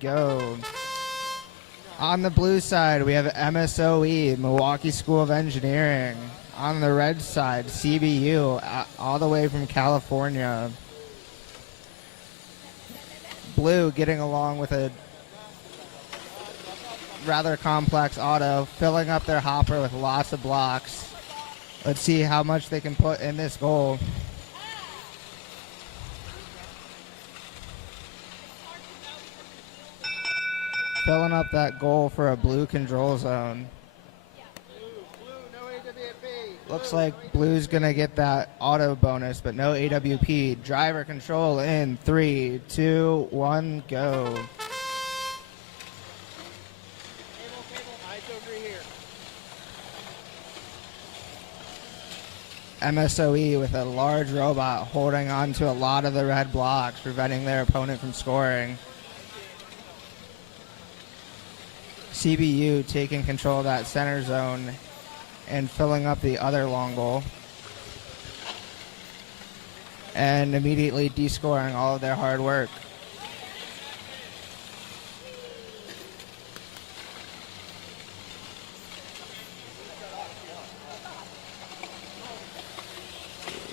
Go. On the blue side, we have MSOE, Milwaukee School of Engineering. On the red side, CBU, all the way from California. Blue getting along with a rather complex auto, filling up their hopper with lots of blocks. Let's see how much they can put in this goal. Filling up that goal for a blue control zone. Looks like blue's gonna get that auto bonus, but no AWP. Driver control in 3, 2, 1, go. MSOE with a large robot holding on to a lot of the red blocks, preventing their opponent from scoring. CBU taking control of that center zone and filling up the other long goal. And immediately descoring all of their hard work.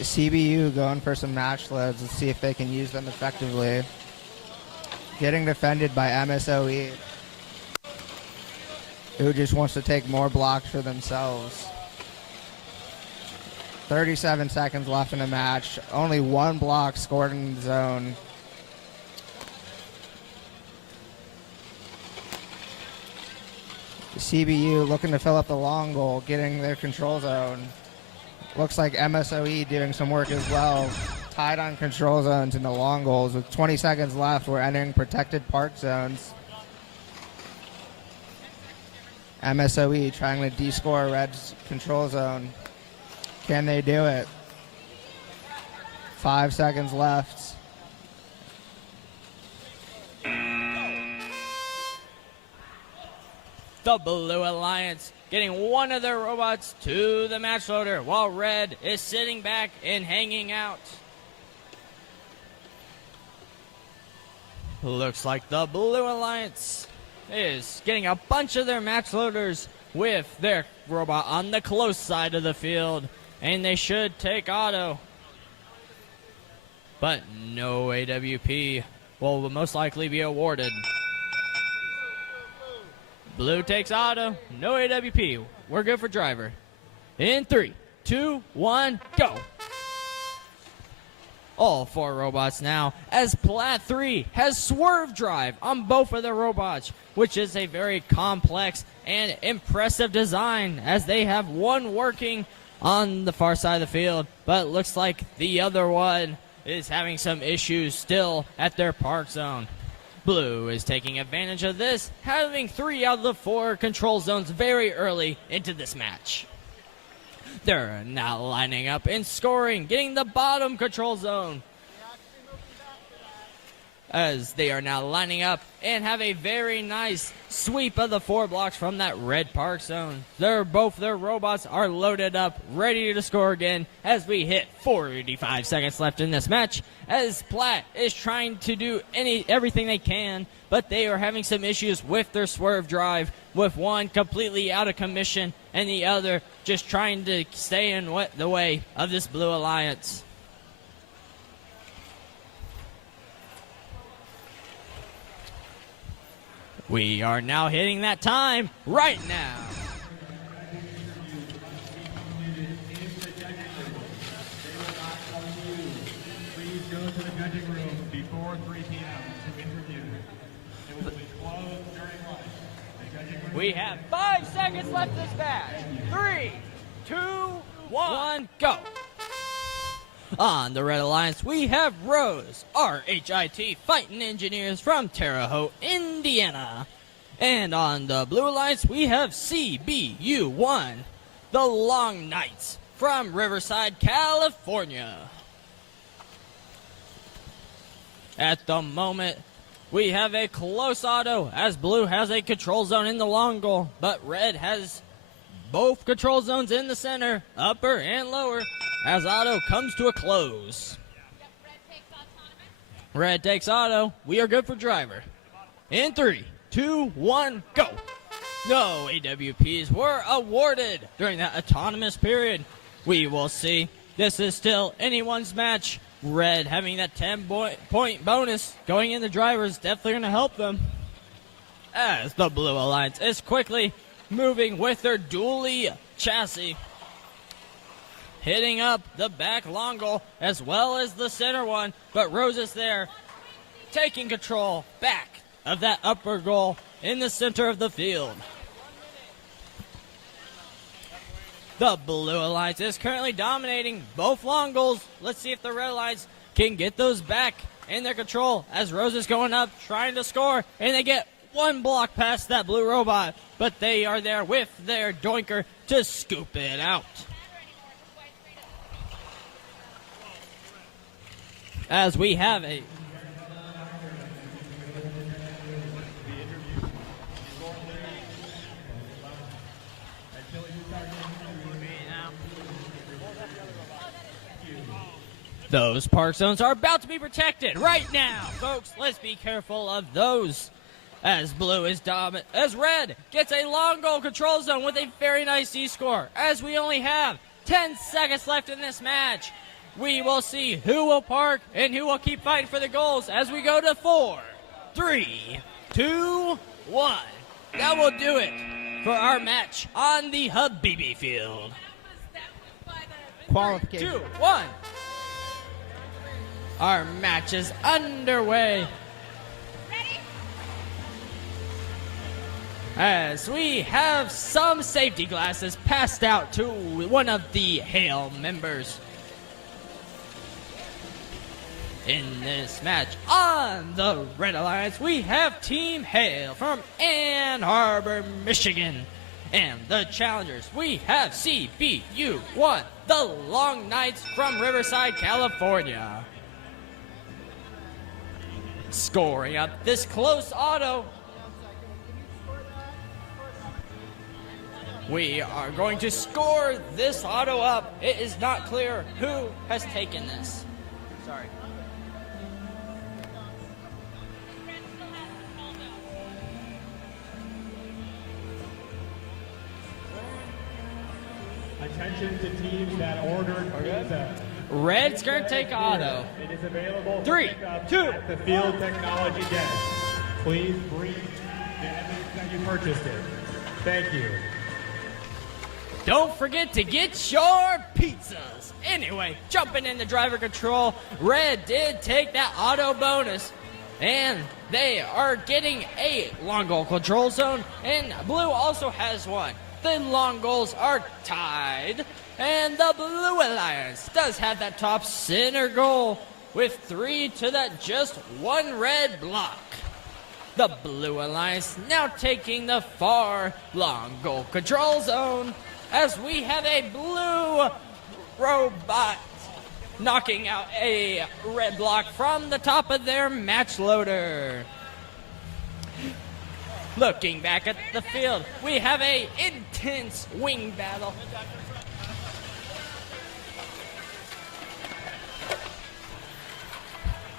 CBU going for some match loads. Let's see if they can use them effectively. Getting defended by MSOE, who just wants to take more blocks for themselves. 37 seconds left in the match. Only one block scored in the zone. CBU looking to fill up the long goal, getting their control zone. Looks like MSOE doing some work as well. Tied on control zones in the long goals. With 20 seconds left, we're entering protected park zones. MSOE trying to descore Red's control zone. Can they do it? 5 seconds left. The Blue Alliance getting one of their robots to the match loader while Red is sitting back and hanging out. Looks like the Blue Alliance is getting a bunch of their match loaders with their robot on the close side of the field, and they should take auto. But no AWP will most likely be awarded. Blue takes auto, no AWP. We're good for driver. In 3, 2, 1, go. All 4 robots now, as Plat 3 has swerve drive on both of their robots, which is a very complex and impressive design, as they have one working on the far side of the field, but it looks like the other one is having some issues still at their park zone. Blue is taking advantage of this, having 3 out of the 4 control zones very early into this match. They're now lining up and scoring, getting the bottom control zone, as they are now lining up and have a very nice sweep of the 4 blocks from that red park zone. Both their robots are loaded up, ready to score again, as we hit 45 seconds left in this match, as Platt is trying to do everything they can, but they are having some issues with their swerve drive, with one completely out of commission and the other just trying to stay in the way of this Blue Alliance. We are now hitting that time right now. Please go to the judging room before 3 p.m. to interview. It will be closed during lunch. The judging room. We have 5 seconds left in this match. 3, 2, 1, go. On the Red Alliance, we have Rose, RHIT Fighting Engineers from Terre Haute, Indiana. And on the Blue Alliance, we have CBU1, the Long Knights from Riverside, California. At the moment, we have a close auto, as Blue has a control zone in the long goal, but Red has both control zones in the center, upper and lower, as auto comes to a close. Red takes auto. We are good for driver. In 3, 2, 1, go. No AWPs were awarded during that autonomous period. We will see. This is still anyone's match. Red having that 10-point bonus going in the drivers definitely going to help them. As the Blue Alliance is quickly moving with their dually chassis. Hitting up the back long goal as well as the center one. But Rose is there taking control back of that upper goal in the center of the field. The Blue Alliance is currently dominating both long goals. Let's see if the Red Alliance can get those back in their control as Rose is going up, trying to score, and they get one block past that blue robot, but they are there with their doinker to scoop it out. As we have a those park zones are about to be protected right now, folks. Let's be careful of those. As blue is dominant, as red gets a long goal control zone with a very nice Z-score. As we only have 10 seconds left in this match, we will see who will park and who will keep fighting for the goals as we go to 4, 3, 2, 1. That will do it for our match on the Habibi field. Qualification. 2, 1. Our match is underway. As we have some safety glasses passed out to one of the Hale members. In this match on the Red Alliance, we have Team Hale from Ann Arbor, Michigan. And the challengers, we have CBU1, the Long Knights from Riverside, California. Scoring up this close auto. We are going to score this auto up. It is not clear who has taken this. Sorry. Attention to teams that ordered pizza. Red's going to take auto. It is available for 3, pickup 2. at the field technology desk. Please bring the evidence that you purchased it. Thank you. Don't forget to get your pizzas. Anyway, jumping into driver control, Red did take that auto bonus, and they are getting a long goal control zone, and Blue also has one. The long goals are tied, and the Blue Alliance does have that top center goal with 3 to that just 1 red block. The Blue Alliance now taking the far long goal control zone as we have a blue robot knocking out a red block from the top of their match loader. Looking back at the field, we have a intense wing battle.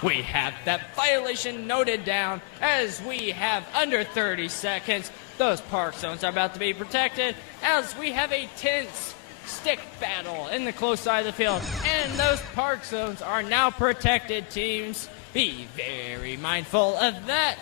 We have that violation noted down as we have under 30 seconds. Those park zones are about to be protected as we have a tense stick battle in the close side of the field. And those park zones are now protected, teams. Be very mindful of that.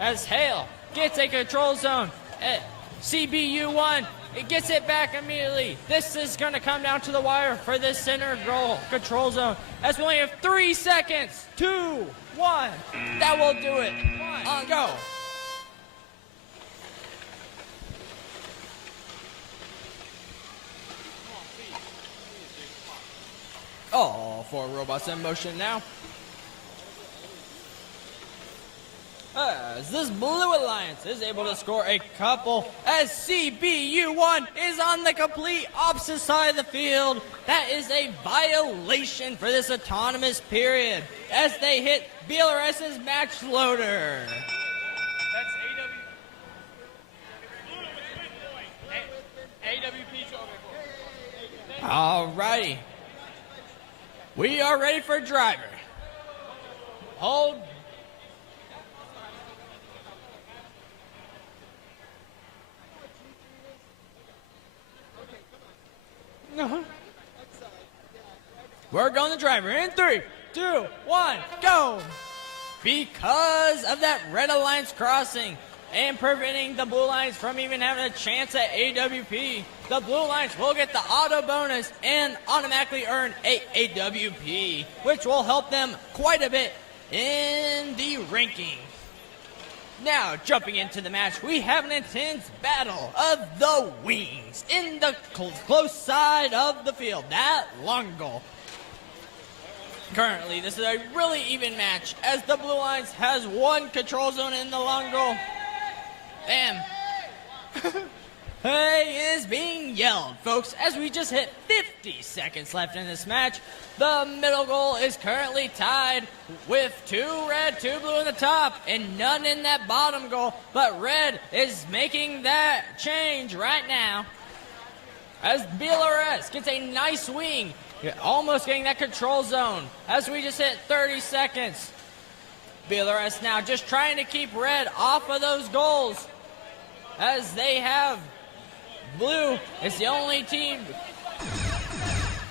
As Hale gets a control zone at CBU1, it gets it back immediately. This is going to come down to the wire for this center goal control zone as we only have 3 seconds. 2, 1. That will do it. On go. All 4 robots in motion now. As this Blue Alliance is able to score a couple as CBU1 is on the complete opposite side of the field. That is a violation for this autonomous period as they hit BLRS's match loader. That's AWP. Alrighty. We are ready for driver. Hold. We're going the driver in 3, 2, 1, go! Because of that red alliance crossing and preventing the blue lines from even having a chance at AWP, the blue lines will get the auto bonus and automatically earn a AWP, which will help them quite a bit in the ranking. Now, jumping into the match, we have an intense battle of the wings in the close side of the field, that long goal. Currently, this is a really even match as the blue lines has one control zone in the long goal. Bam. Hey is being yelled, folks, as we just hit 50 seconds left in this match. The middle goal is currently tied with 2 red, 2 blue in the top, and none in that bottom goal, but red is making that change right now. As BLRS gets a nice wing, almost getting that control zone, as we just hit 30 seconds. BLRS now just trying to keep red off of those goals, as they have blue is the only team.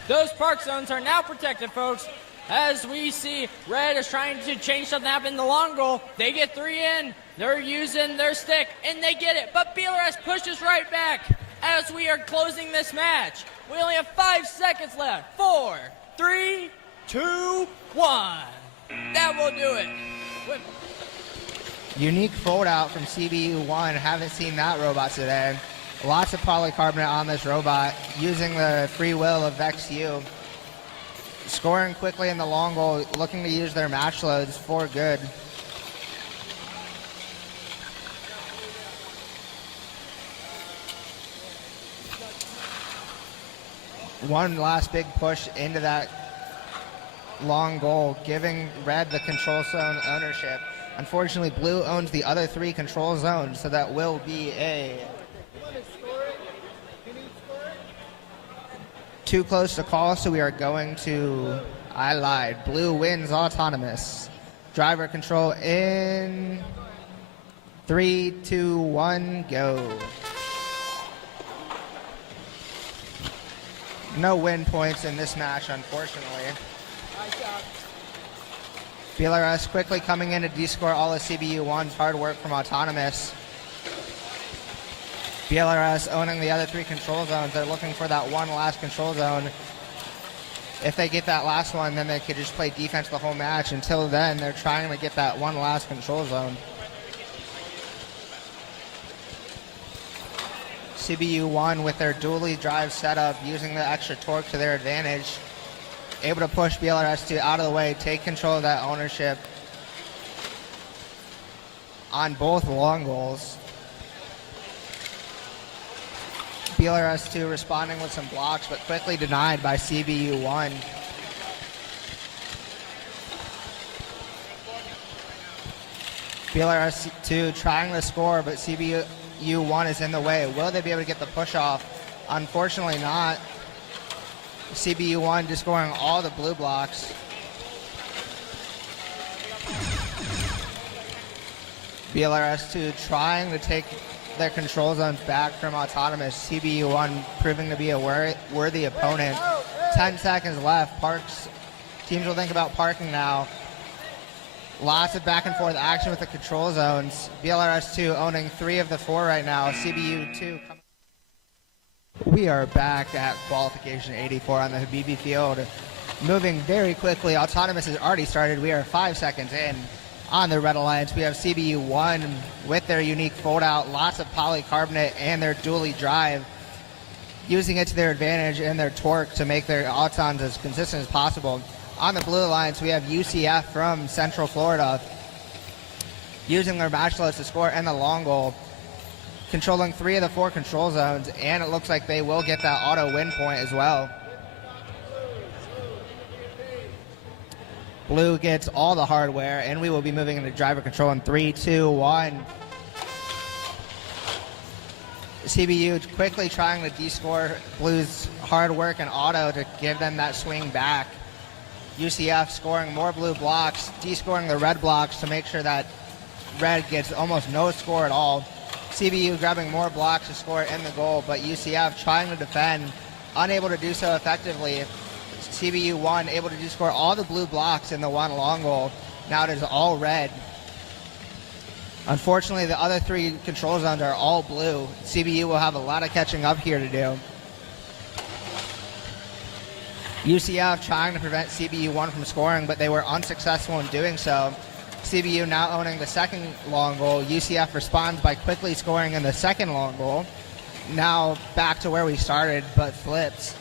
Those park zones are now protected, folks, as we see red is trying to change something up in the long goal. They get 3 in, they're using their stick, and they get it, but BLRS pushes right back as we are closing this match. We only have 5 seconds left. 4, 3, 2, 1. That will do it. Unique fold out from CBU1. Haven't seen that robot today. Lots of polycarbonate on this robot, using the free will of VEXU. Scoring quickly in the long goal, looking to use their match loads for good. One last big push into that long goal, giving red the control zone ownership. Unfortunately, blue owns the other 3 control zones, so that will be a too close to call, so we are going to, I lied, blue wins autonomous. Driver control in 3, 2, 1, go. No win points in this match, unfortunately. BLRS quickly coming in to de-score all of CBU1's hard work from autonomous. BLRS owning the other 3 control zones. They're looking for that one last control zone. If they get that last one, then they could just play defense the whole match. Until then, they're trying to get that one last control zone. CBU1 with their dually drive setup, using the extra torque to their advantage. Able to push BLRS2 out of the way, take control of that ownership on both long goals. BLRS2 responding with some blocks, but quickly denied by CBU1. BLRS2 trying to score, but CBU1 is in the way. Will they be able to get the push off? Unfortunately not. CBU1 just scoring all the blue blocks. BLRS2 trying to take their control zones back from autonomous. CBU1 proving to be a worthy opponent. 10 seconds left. Teams will think about parking now. Lots of back and forth action with the control zones. BLRS2 owning 3 of the 4 right now. CBU2. We are back at qualification 84 on the Habibi field. Moving very quickly. Autonomous has already started. We are 5 seconds in on the Red Alliance. We have CBU1 with their unique fold out. Lots of polycarbonate and their dually drive. Using it to their advantage and their torque to make their autons as consistent as possible. On the Blue Alliance, we have UCF from Central Florida. Using their match loads to score and the long goal. Controlling 3 of the 4 control zones, and it looks like they will get that auto win point as well. Blue gets all the hardware, and we will be moving into driver control in 3, 2, 1. CBU quickly trying to de-score Blue's hard work and auto to give them that swing back. UCF scoring more blue blocks, de-scoring the red blocks to make sure that red gets almost no score at all. CBU grabbing more blocks to score in the goal, but UCF trying to defend, unable to do so effectively. CBU1 able to score all the blue blocks in the one long goal. Now it is all red. Unfortunately, the other 3 control zones are all blue. CBU will have a lot of catching up here to do. UCF trying to prevent CBU1 from scoring, but they were unsuccessful in doing so. CBU now owning the second long goal. UCF responds by quickly scoring in the second long goal. Now back to where we started, but flips.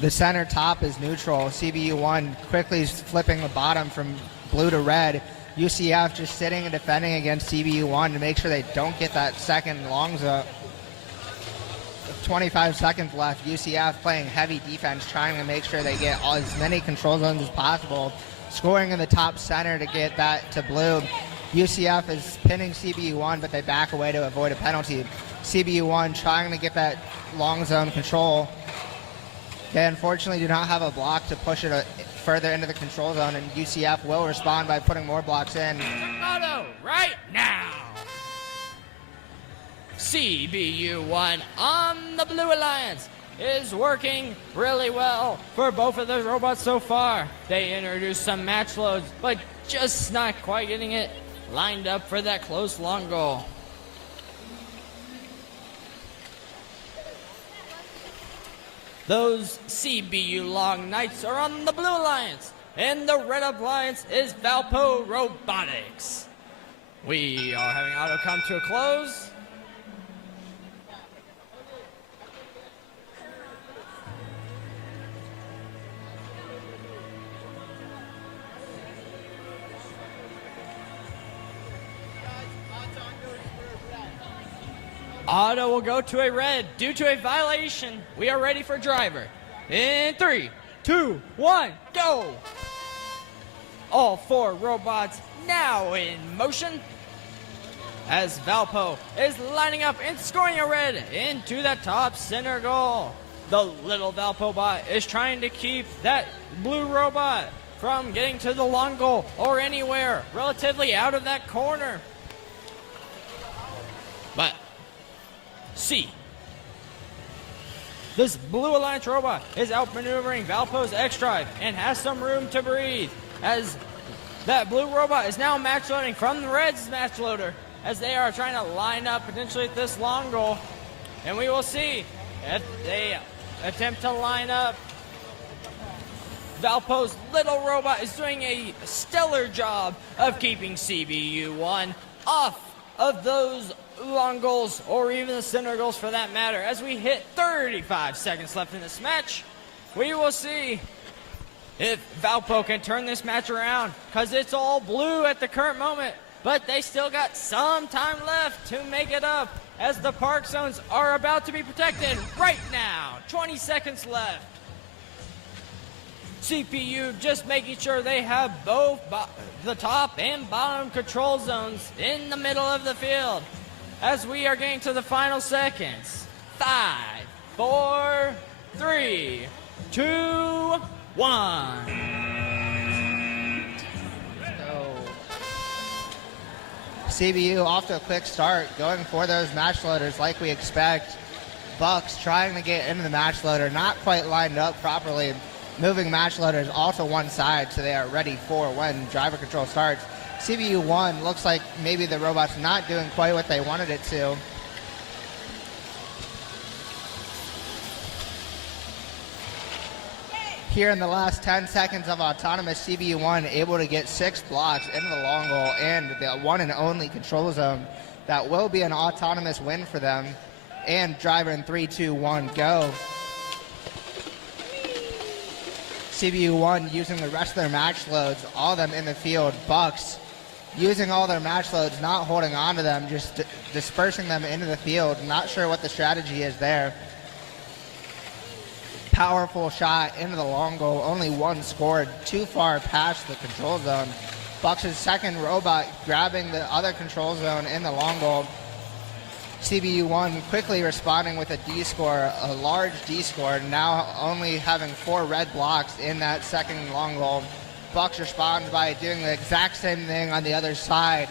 The center top is neutral. CBU1 quickly flipping the bottom from blue to red. UCF just sitting and defending against CBU1 to make sure they don't get that second long zone. 25 seconds left. UCF playing heavy defense, trying to make sure they get as many control zones as possible. Scoring in the top center to get that to blue. UCF is pinning CBU1, but they back away to avoid a penalty. CBU1 trying to get that long zone control. They unfortunately do not have a block to push it further into the control zone, and UCF will respond by putting more blocks in. Auto right now. CBU1 on the Blue Alliance is working really well for both of the robots so far. They introduced some match loads, but just not quite getting it lined up for that close long goal. Those CBU long knights are on the Blue Alliance, and the Red Alliance is Valpo Robotics. We are having auto come to a close. Auto will go to a red due to a violation. We are ready for driver. In 3, 2, 1, go! All 4 robots now in motion as Valpo is lining up and scoring a red into the top center goal. The little Valpo bot is trying to keep that blue robot from getting to the long goal or anywhere relatively out of that corner. But C. This Blue Alliance robot is outmaneuvering Valpo's X-Drive and has some room to breathe as that blue robot is now match loading from the Red's match loader as they are trying to line up potentially at this long goal. And we will see if they attempt to line up. Valpo's little robot is doing a stellar job of keeping CBU1 off of those long goals, or even the center goals for that matter. As we hit 35 seconds left in this match, we will see if Valpo can turn this match around, because it's all blue at the current moment, but they still got some time left to make it up as the park zones are about to be protected right now. 20 seconds left. CPU just making sure they have both the top and bottom control zones in the middle of the field as we are getting to the final seconds. 5, 4, 3, 2, 1. So, CBU off to a quick start, going for those match loaders like we expect. Bucks trying to get into the match loader, not quite lined up properly. Moving match loaders all to one side so they are ready for when driver control starts. CBU1 looks like maybe the robot's not doing quite what they wanted it to. Here in the last 10 seconds of autonomous, CBU1 able to get 6 blocks into the long goal and the one and only control zone. That will be an autonomous win for them. And driver in 3, 2, 1, go. CBU1 using the rest of their match loads, all of them in the field. Bucks using all their match loads, not holding on to them, just dispersing them into the field. Not sure what the strategy is there. Powerful shot into the long goal. Only one scored, too far past the control zone. Bucks' second robot grabbing the other control zone in the long goal. CBU1 quickly responding with a D score, a large D score, now only having 4 red blocks in that second long goal. Bucks responds by doing the exact same thing on the other side.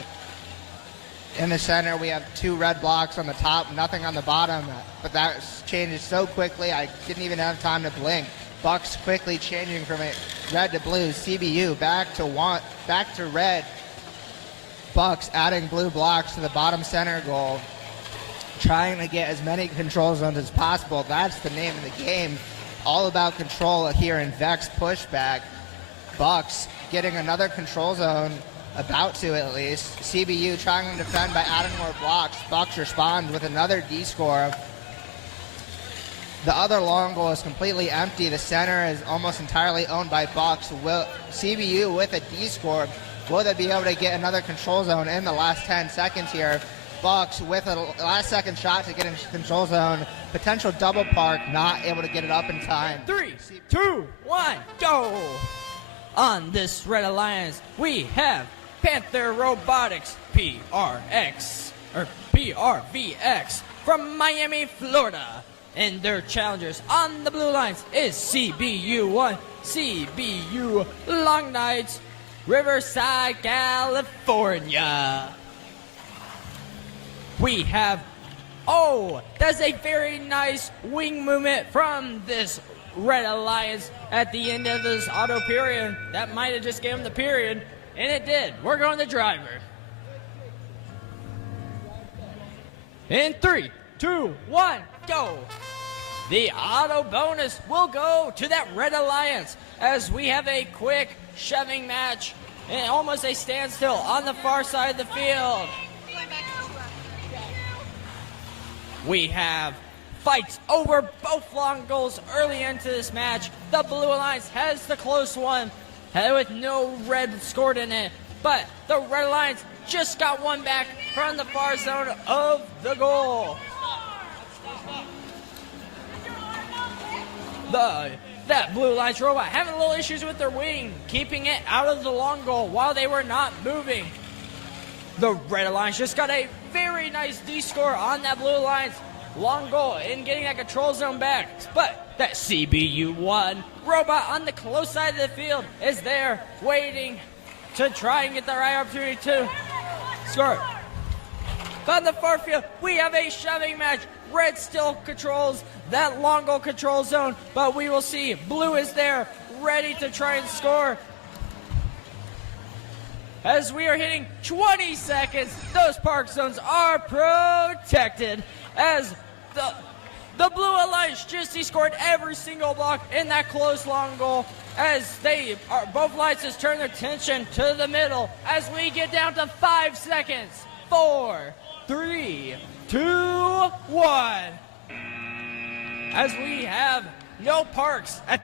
In the center, we have 2 red blocks on the top, nothing on the bottom, but that changes so quickly, I didn't even have time to blink. Bucks quickly changing from red to blue. CBU back to red. Bucks adding blue blocks to the bottom center goal, trying to get as many control zones as possible. That's the name of the game. All about control here in Vex pushback. Bucks getting another control zone, about to at least. CBU trying to defend by adding more blocks. Bucks respond with another D score. The other long goal is completely empty. The center is almost entirely owned by Bucks. Will CBU with a D score, will they be able to get another control zone in the last 10 seconds here? Bucks with a last second shot to get into control zone. Potential double park, not able to get it up in time. 3, 2, 1, go! On this Red Alliance, we have Panther Robotics, PRVX, from Miami, Florida. And their challengers on the blue lines is CBU1, CBU Long Nights, Riverside, California. We have, that's a very nice wing movement from this Red Alliance at the end of this auto period. That might have just given him the period, and it did. We're going to driver. In 3, 2, 1, go. The auto bonus will go to that Red Alliance as we have a quick shoving match and almost a standstill on the far side of the field. We have fights over both long goals early into this match. The Blue Alliance has the close one with no red scored in it, but the Red Alliance just got one back from the far zone of the goal. That Blue Alliance robot having a little issues with their wing, keeping it out of the long goal while they were not moving. The Red Alliance just got a very nice D score on that Blue Alliance long goal in getting that control zone back. But that CBU1 robot on the close side of the field is there waiting to try and get the right opportunity to score. But on the far field, we have a shoving match. Red still controls that long goal control zone, but we will see blue is there ready to try and score. As we are hitting 20 seconds, those park zones are protected as the Blue Alliance just scored every single block in that close long goal as both alliances turn their attention to the middle as we get down to 5 seconds. 4, 3, 2, 1. As we have no parks at